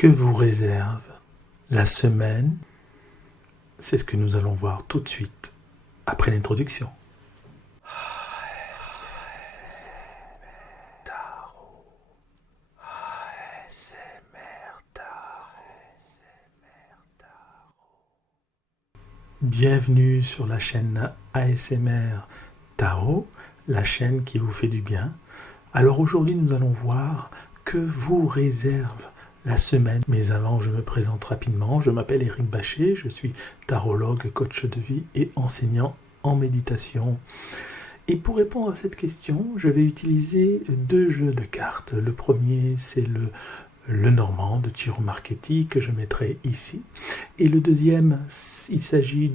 Que vous réserve la semaine? C'est ce que nous allons voir tout de suite après l'introduction. Bienvenue sur la chaîne ASMR Tarot, la chaîne qui vous fait du bien. Alors aujourd'hui nous allons voir que vous réserve la semaine. Mais avant, je me présente rapidement. Je m'appelle Éric Bachet, je suis tarologue, coach de vie et enseignant en méditation. Et pour répondre à cette question, je vais utiliser deux jeux de cartes. Le premier, c'est le Normand de Ciro Marchetti que je mettrai ici. Et le deuxième, il s'agit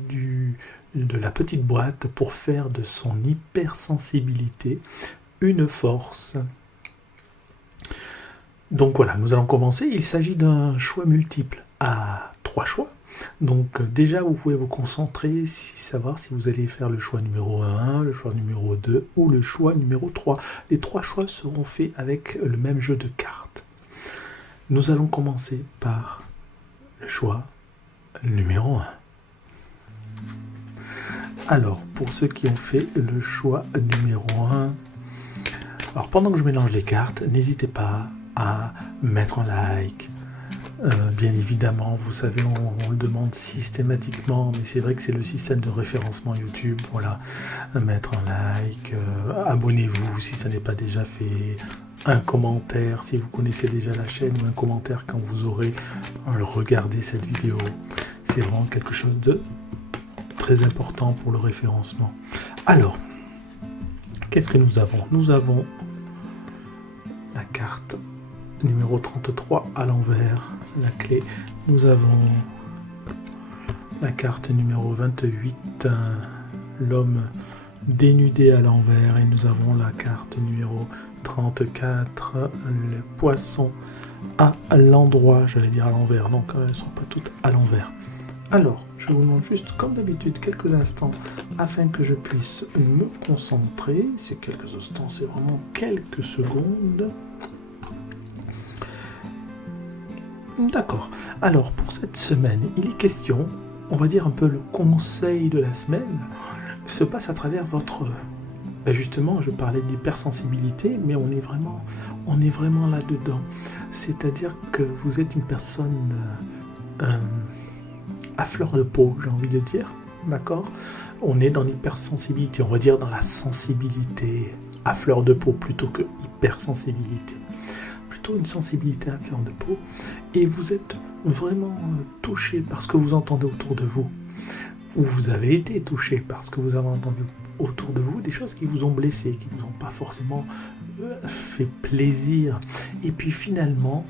de la petite boîte pour faire de son hypersensibilité une force. Donc voilà, nous allons commencer. Il s'agit d'un choix multiple à 3 choix. Donc déjà, vous pouvez vous concentrer, savoir si vous allez faire le choix numéro 1, le choix numéro 2 ou le choix numéro 3. Les 3 choix seront faits avec le même jeu de cartes. Nous allons commencer par le choix numéro 1. Alors, pour ceux qui ont fait le choix numéro 1, alors pendant que je mélange les cartes, n'hésitez pas à mettre un like. Bien évidemment, vous savez, on le demande systématiquement, mais c'est vrai que c'est le système de référencement YouTube. Voilà, mettre un like, abonnez-vous si ça n'est pas déjà fait, un commentaire si vous connaissez déjà la chaîne, ou un commentaire quand vous aurez regardé cette vidéo. C'est vraiment quelque chose de très important pour le référencement. Alors, qu'est-ce que nous avons? Nous avons la carte numéro 33 à l'envers, la clé. Nous avons la carte numéro 28, l'homme dénudé à l'envers, et nous avons la carte numéro 34, le poisson à l'endroit, j'allais dire à l'envers, donc elles ne sont pas toutes à l'envers. Alors, je vous demande juste, comme d'habitude, quelques instants afin que je puisse me concentrer. Ces quelques instants, c'est vraiment quelques secondes. D'accord. Alors, pour cette semaine, il est question, on va dire un peu le conseil de la semaine, se passe à travers votre... justement, je parlais d'hypersensibilité, mais on est vraiment là-dedans. C'est-à-dire que vous êtes une personne à fleur de peau, j'ai envie de dire. D'accord ? On est dans l'hypersensibilité, on va dire dans la sensibilité à fleur de peau plutôt que hypersensibilité. Plutôt une sensibilité à fleur de peau, et vous êtes vraiment touché par ce que vous entendez autour de vous, ou vous avez été touché par ce que vous avez entendu autour de vous, des choses qui vous ont blessé, qui ne vous ont pas forcément fait plaisir, et puis finalement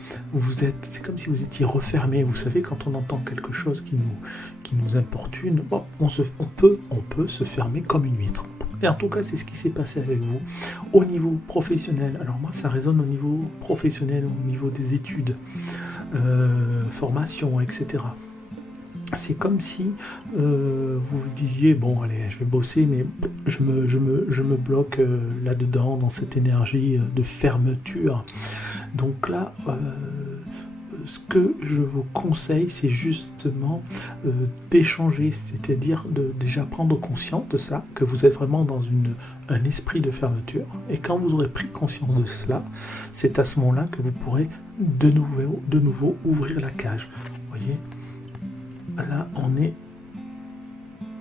c'est comme si vous étiez refermé. Vous savez, quand on entend quelque chose qui nous importune, bon, on peut se fermer comme une huître. Et en tout cas, c'est ce qui s'est passé avec vous au niveau professionnel. Alors moi, ça résonne au niveau professionnel, au niveau des études, formation, etc. C'est comme si vous vous disiez, bon allez, je vais bosser, mais je me bloque là-dedans, dans cette énergie de fermeture. Donc là, ce que je vous conseille, c'est justement d'échanger, c'est-à-dire de déjà prendre conscience de ça, que vous êtes vraiment dans un esprit de fermeture. Et quand vous aurez pris conscience de cela, c'est à ce moment-là que vous pourrez de nouveau ouvrir la cage. Vous voyez ? Là, on est...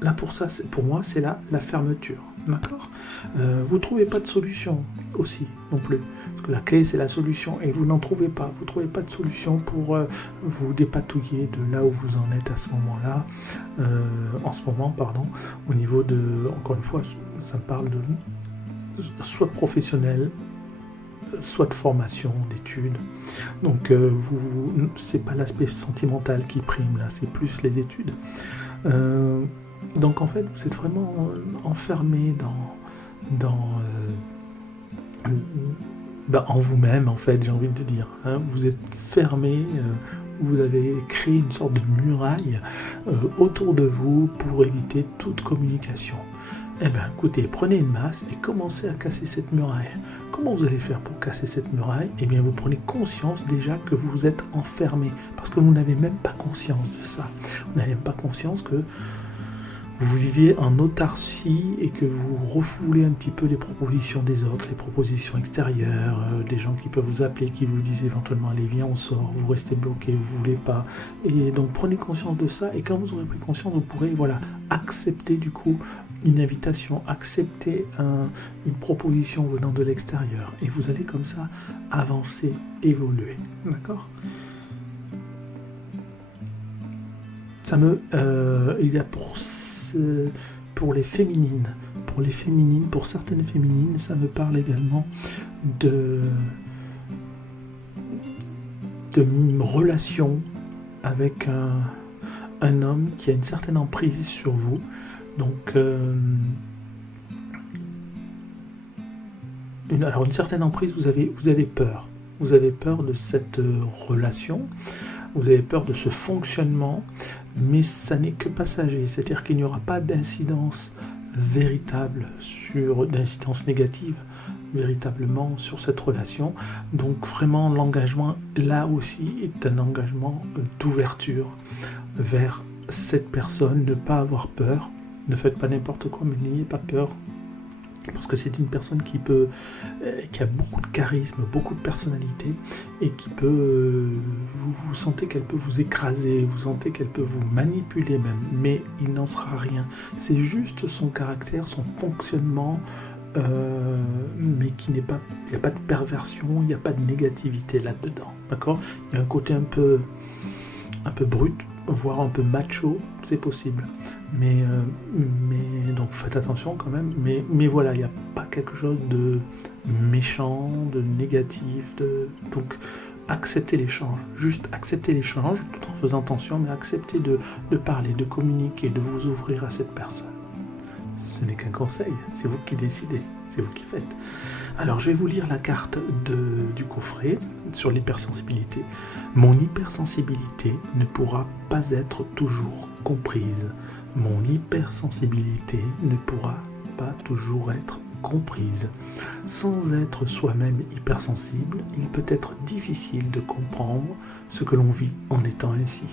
Là, pour ça, pour moi, c'est la fermeture. D'accord ? Vous ne trouvez pas de solution aussi, non plus. Parce que la clé, c'est la solution. Et vous n'en trouvez pas. Vous ne trouvez pas de solution pour vous dépatouiller de là où vous en êtes à ce moment-là. En ce moment, pardon. Au niveau de... Encore une fois, ça me parle de... soit de professionnel, soit de formation, d'études. Donc, c'est pas l'aspect sentimental qui prime, là. C'est plus les études. Donc en fait, vous êtes vraiment enfermé en vous-même, en fait, j'ai envie de dire. Hein. Vous êtes fermé, vous avez créé une sorte de muraille autour de vous pour éviter toute communication. Eh bien, écoutez, prenez une masse et commencez à casser cette muraille. Comment vous allez faire pour casser cette muraille? Eh bien, vous prenez conscience déjà que vous êtes enfermé, parce que vous n'avez même pas conscience de ça. Vous n'avez même pas conscience que vous viviez en autarcie et que vous refoulez un petit peu les propositions des autres, les propositions extérieures, des gens qui peuvent vous appeler, qui vous disent éventuellement allez viens on sort, vous restez bloqué, vous voulez pas. Et donc prenez conscience de ça et quand vous aurez pris conscience, vous pourrez accepter du coup une invitation, accepter une proposition venant de l'extérieur et vous allez comme ça avancer, évoluer. D'accord ? Il y a pour les féminines, pour certaines féminines, ça me parle également de relation avec un homme qui a une certaine emprise sur vous. Donc, une certaine emprise, vous avez peur. Vous avez peur de cette relation. Vous avez peur de ce fonctionnement, mais ça n'est que passager, c'est-à-dire qu'il n'y aura pas d'incidence véritable, d'incidence négative véritablement sur cette relation. Donc vraiment l'engagement là aussi est un engagement d'ouverture vers cette personne, ne pas avoir peur, ne faites pas n'importe quoi, mais n'ayez pas peur. Parce que c'est une personne qui a beaucoup de charisme, beaucoup de personnalité et qui peut, vous sentez qu'elle peut vous écraser, vous sentez qu'elle peut vous manipuler même, mais il n'en sera rien. C'est juste son caractère, son fonctionnement, mais il n'y a pas de perversion, il n'y a pas de négativité là-dedans, d'accord ? Il y a un côté un peu brut, voire un peu macho, c'est possible. Mais donc faites attention quand même. Mais voilà, il n'y a pas quelque chose de méchant, de négatif. Donc acceptez l'échange. Juste acceptez l'échange, tout en faisant attention, mais acceptez de parler, de communiquer, de vous ouvrir à cette personne. Ce n'est qu'un conseil, c'est vous qui décidez, c'est vous qui faites. Alors je vais vous lire la carte du coffret sur l'hypersensibilité. Mon hypersensibilité ne pourra pas être toujours comprise. Mon hypersensibilité ne pourra pas toujours être comprise. Sans être soi-même hypersensible, il peut être difficile de comprendre ce que l'on vit en étant ainsi.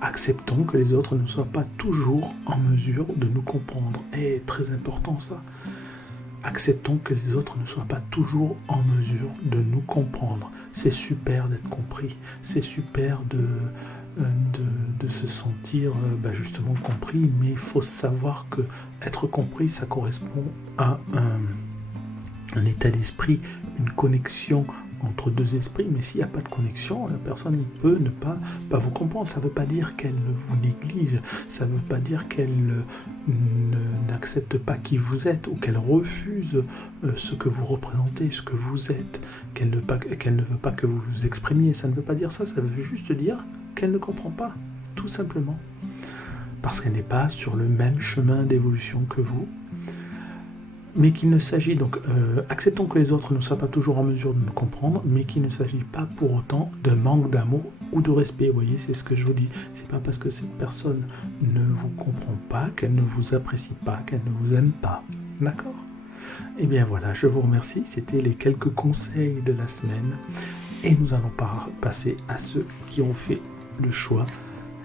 Acceptons que les autres ne soient pas toujours en mesure de nous comprendre. Et très important ça. Acceptons que les autres ne soient pas toujours en mesure de nous comprendre. C'est super d'être compris. C'est super de se sentir justement compris, mais il faut savoir que être compris, ça correspond à un état d'esprit, une connexion entre deux esprits, mais s'il n'y a pas de connexion, la personne peut ne pas vous comprendre. Ça ne veut pas dire qu'elle vous néglige, ça ne veut pas dire qu'elle n'accepte pas qui vous êtes ou qu'elle refuse ce que vous représentez, ce que vous êtes, qu'elle ne veut pas que vous vous exprimiez. Ça ne veut pas dire ça, ça veut juste dire qu'elle ne comprend pas, tout simplement. Parce qu'elle n'est pas sur le même chemin d'évolution que vous. Mais qu'il ne s'agit donc, acceptons que les autres ne soient pas toujours en mesure de nous comprendre, mais qu'il ne s'agit pas pour autant de manque d'amour ou de respect. Vous voyez, c'est ce que je vous dis. C'est pas parce que cette personne ne vous comprend pas, qu'elle ne vous apprécie pas, qu'elle ne vous aime pas. D'accord ? Eh bien voilà, je vous remercie. C'était les quelques conseils de la semaine. Et nous allons passer à ceux qui ont fait le choix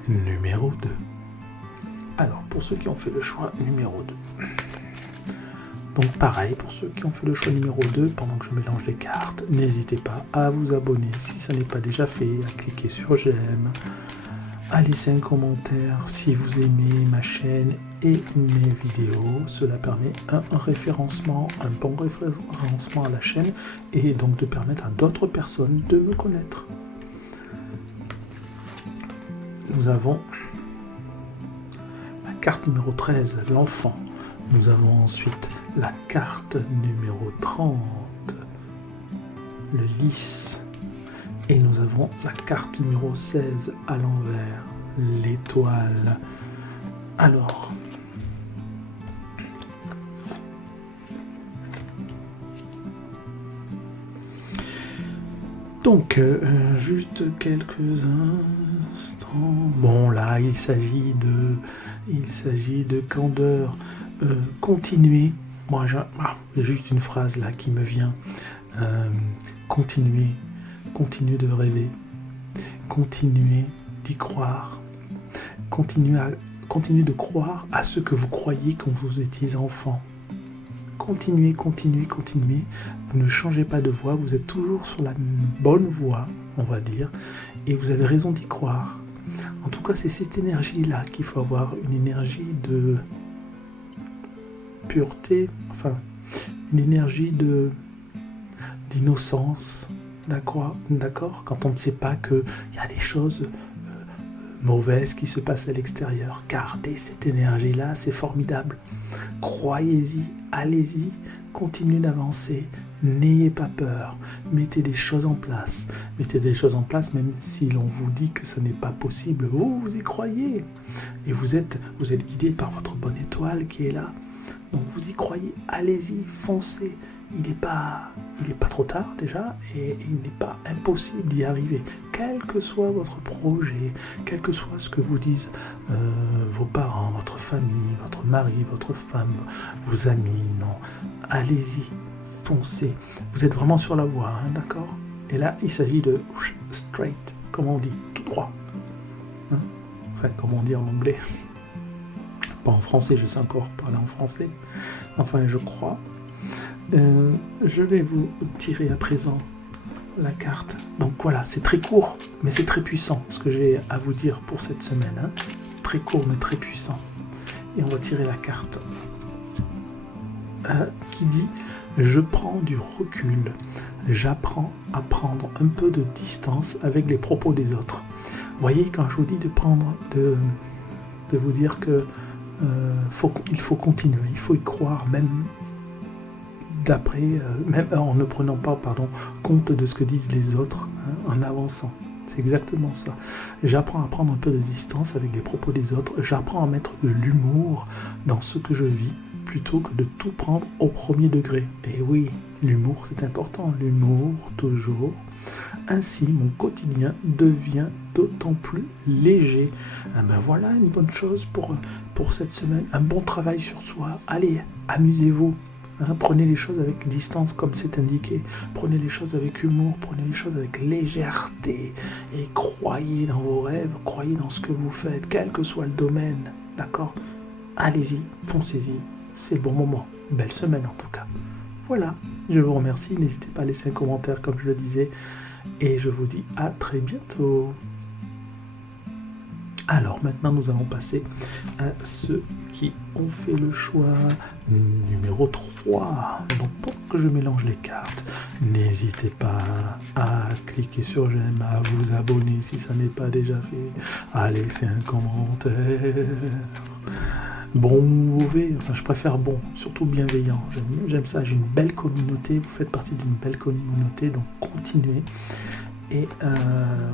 numéro 2. Alors, pour ceux qui ont fait le choix numéro 2. Donc pareil, pour ceux qui ont fait le choix numéro 2, pendant que je mélange les cartes, n'hésitez pas à vous abonner si ça n'est pas déjà fait, à cliquer sur j'aime, à laisser un commentaire si vous aimez ma chaîne et mes vidéos. Cela permet un référencement, un bon référencement à la chaîne et donc de permettre à d'autres personnes de me connaître. Nous avons la carte numéro 13, l'enfant. Nous avons ensuite la carte numéro 30, le lys. Et nous avons la carte numéro 16 à l'envers, l'étoile. Alors, donc, juste quelques instants. Bon, là, il s'agit de candeur. continuez. Moi, j'ai juste une phrase là qui me vient. Continuez de rêver. Continuez d'y croire. Continuez de croire à ce que vous croyiez quand vous étiez enfant. Continuez. Vous ne changez pas de voie, vous êtes toujours sur la bonne voie, on va dire, et vous avez raison d'y croire. En tout cas, c'est cette énergie-là qu'il faut avoir, une énergie de pureté, enfin, une énergie d'innocence, d'accord, quand on ne sait pas qu'il y a des choses mauvaises qui se passent à l'extérieur. Gardez cette énergie-là, c'est formidable. Croyez-y, allez-y, continuez d'avancer, n'ayez pas peur, mettez des choses en place. Mettez des choses en place même si l'on vous dit que ce n'est pas possible. Vous y croyez. Et vous êtes guidé par votre bonne étoile qui est là. Donc vous y croyez, allez-y, foncez. Il n'est pas trop tard déjà et il n'est pas impossible d'y arriver. Quel que soit votre projet, quel que soit ce que vous disent vos parents, votre famille, votre mari, votre femme, vos amis, non. Allez-y, foncez. Vous êtes vraiment sur la voie, hein, d'accord? Et là, il s'agit de straight, comme on dit, tout droit. Hein, enfin, comme on dit en anglais. Pas en français, je sais encore parler en français. Enfin, je crois. Je vais vous tirer à présent la carte. Donc voilà, c'est très court, mais c'est très puissant, ce que j'ai à vous dire pour cette semaine. Hein. Très court, mais très puissant. Et on va tirer la carte qui dit « Je prends du recul. J'apprends à prendre un peu de distance avec les propos des autres. » Vous voyez, quand je vous dis de vous dire que il faut continuer, il faut y croire, même en ne prenant pas compte de ce que disent les autres, hein, en avançant. C'est exactement ça. J'apprends à prendre un peu de distance avec les propos des autres. J'apprends à mettre de l'humour dans ce que je vis, plutôt que de tout prendre au premier degré. Et oui, l'humour, c'est important. L'humour, toujours. Ainsi, mon quotidien devient d'autant plus léger. Ah ben voilà une bonne chose pour cette semaine. Un bon travail sur soi. Allez, amusez-vous. Hein, prenez les choses avec distance comme c'est indiqué, prenez les choses avec humour, prenez les choses avec légèreté et croyez dans vos rêves, croyez dans ce que vous faites, quel que soit le domaine, d'accord? Allez-y, foncez-y, c'est le bon moment, belle semaine en tout cas. Voilà, je vous remercie, n'hésitez pas à laisser un commentaire comme je le disais et je vous dis à très bientôt. Alors maintenant nous allons passer à ceux qui ont fait le choix numéro 3. Donc pour que je mélange les cartes, n'hésitez pas à cliquer sur j'aime, à vous abonner si ça n'est pas déjà fait, à laisser un commentaire. Bon ou mauvais, enfin je préfère bon, surtout bienveillant. J'aime ça, j'ai une belle communauté, vous faites partie d'une belle communauté, donc continuez. Et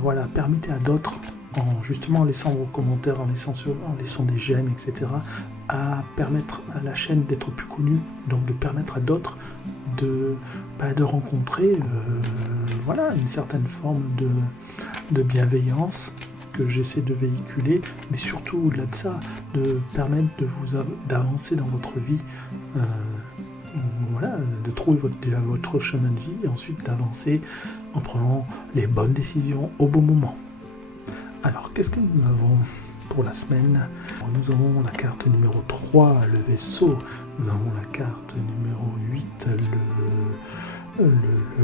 voilà, permettez à d'autres, en laissant vos commentaires, en laissant des j'aime, etc., à permettre à la chaîne d'être plus connue, donc de permettre à d'autres de rencontrer une certaine forme de bienveillance que j'essaie de véhiculer, mais surtout au-delà de ça, de permettre d'avancer dans votre vie, de trouver votre chemin de vie et ensuite d'avancer en prenant les bonnes décisions au bon moment. Alors, qu'est-ce que nous avons pour la semaine? Nous avons la carte numéro 3, le vaisseau. Nous avons la carte numéro 8,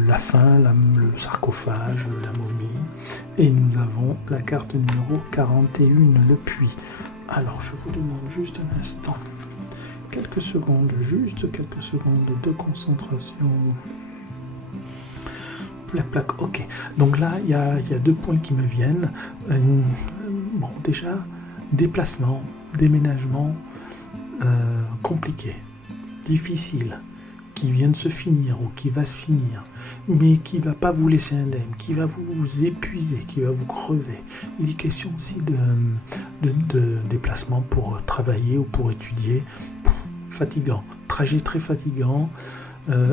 la fin, le sarcophage, la momie. Et nous avons la carte numéro 41, le puits. Alors, je vous demande juste un instant, quelques secondes de concentration. Plaque. Ok, donc là il y a 2 points qui me viennent. Déjà, déplacement, déménagement compliqué, difficile, qui vient de se finir ou qui va se finir, mais qui ne va pas vous laisser indemne, qui va vous épuiser, qui va vous crever. Il est question aussi de déplacement pour travailler ou pour étudier. Fatigant, trajet très fatigant.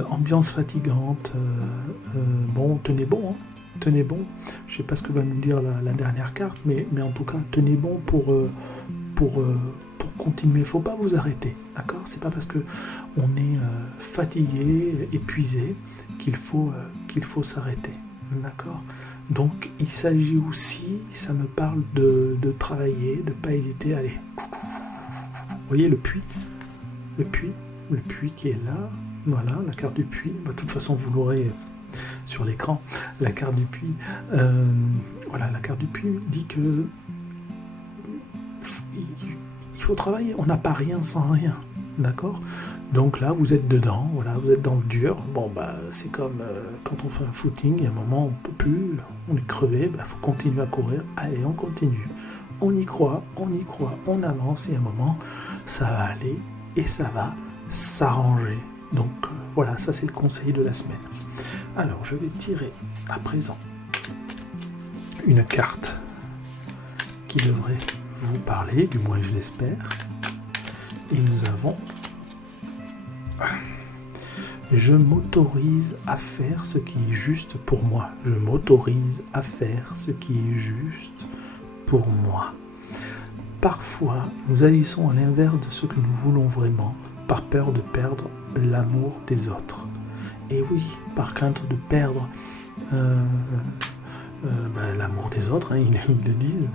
Ambiance fatigante, tenez bon, tenez bon. Je sais pas ce que va nous dire la dernière carte, mais en tout cas, tenez bon pour continuez, il ne faut pas vous arrêter, d'accord? C'est pas parce que on est fatigué, épuisé, qu'il faut s'arrêter, d'accord? Donc il s'agit aussi, ça me parle de travailler, de ne pas hésiter à aller. Vous voyez le puits qui est là, voilà, la carte du puits, de toute façon vous l'aurez sur l'écran, la carte du puits, voilà, la carte du puits dit que il faut travailler, on n'a pas rien sans rien, d'accord? Donc là, vous êtes dedans, voilà, vous êtes dans le dur. Bon, c'est comme quand on fait un footing, il y a un moment, on ne peut plus, on est crevé, faut continuer à courir. Allez, on continue. On y croit, on avance, et à un moment, ça va aller et ça va s'arranger. Donc voilà, ça c'est le conseil de la semaine. Alors, je vais tirer à présent une carte qui devrait vous parler, du moins je l'espère. Et nous avons... Je m'autorise à faire ce qui est juste pour moi. Je m'autorise à faire ce qui est juste pour moi. Parfois, nous agissons à l'inverse de ce que nous voulons vraiment, par peur de perdre l'amour des autres. Et oui, par crainte de perdre l'amour des autres, ils le disent,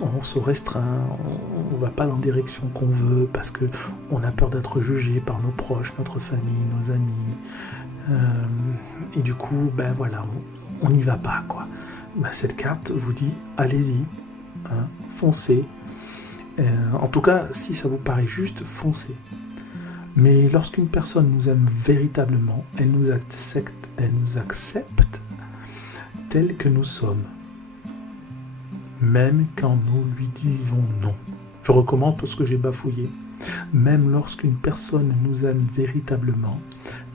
on se restreint, on ne va pas dans la direction qu'on veut parce qu'on a peur d'être jugé par nos proches, notre famille, nos amis. Et du coup, on n'y va pas, quoi. Cette carte vous dit, allez-y, foncez. En tout cas, si ça vous paraît juste, foncez. Mais lorsqu'une personne nous aime véritablement, elle nous accepte tels que nous sommes. Même quand nous lui disons non. Je recommande parce que j'ai bafouillé. Même lorsqu'une personne nous aime véritablement,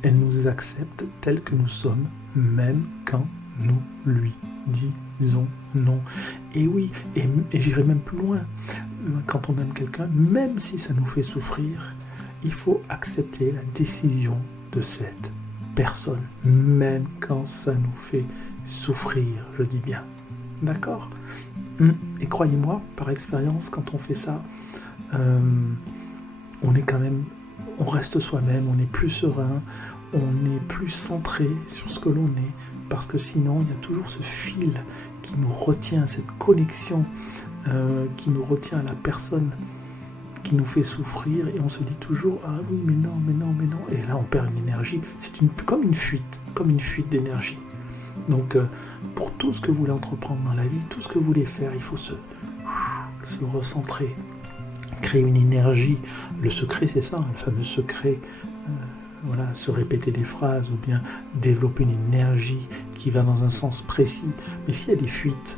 elle nous accepte tels que nous sommes, même quand nous lui disons non. Et oui, et j'irai même plus loin. Quand on aime quelqu'un, même si ça nous fait souffrir, il faut accepter la décision de cette personne, même quand ça nous fait souffrir, je dis bien. D'accord ? Et croyez-moi, par expérience, quand on fait ça, on est quand même, on reste soi-même, on est plus serein, on est plus centré sur ce que l'on est, parce que sinon, il y a toujours ce fil qui nous retient, cette connexion qui nous retient à la personne qui nous fait souffrir, et on se dit toujours « Ah oui, mais non, et là on perd une énergie, c'est comme une fuite d'énergie. Donc pour tout ce que vous voulez entreprendre dans la vie, tout ce que vous voulez faire, il faut se recentrer, créer une énergie. Le secret, c'est ça, le fameux secret, se répéter des phrases ou bien développer une énergie qui va dans un sens précis. Mais s'il y a des fuites,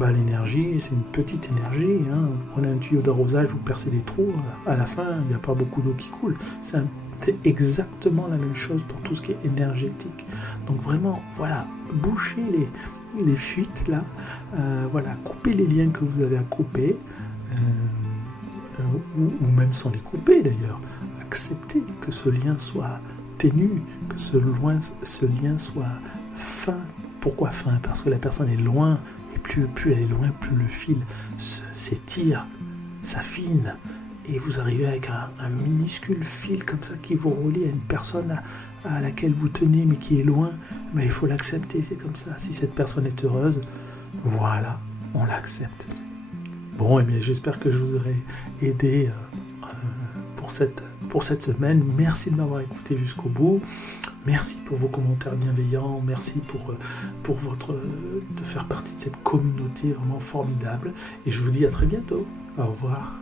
l'énergie, c'est une petite énergie. Vous prenez un tuyau d'arrosage, vous percez des trous, à la fin, il n'y a pas beaucoup d'eau qui coule. C'est exactement la même chose pour tout ce qui est énergétique. Donc vraiment, bouchez les fuites là, coupez les liens que vous avez à couper, ou même sans les couper d'ailleurs. Acceptez que ce lien soit ténu, que ce lien soit fin. Pourquoi fin ? Parce que la personne est loin, et plus elle est loin, plus le fil s'étire, s'affine. Et vous arrivez avec un minuscule fil comme ça qui vous relie à une personne à laquelle vous tenez mais qui est loin. Mais il faut l'accepter, c'est comme ça. Si cette personne est heureuse, voilà, on l'accepte. Bon, j'espère que je vous aurai aidé pour cette semaine. Merci de m'avoir écouté jusqu'au bout. Merci pour vos commentaires bienveillants. Merci pour de faire partie de cette communauté vraiment formidable. Et je vous dis à très bientôt. Au revoir.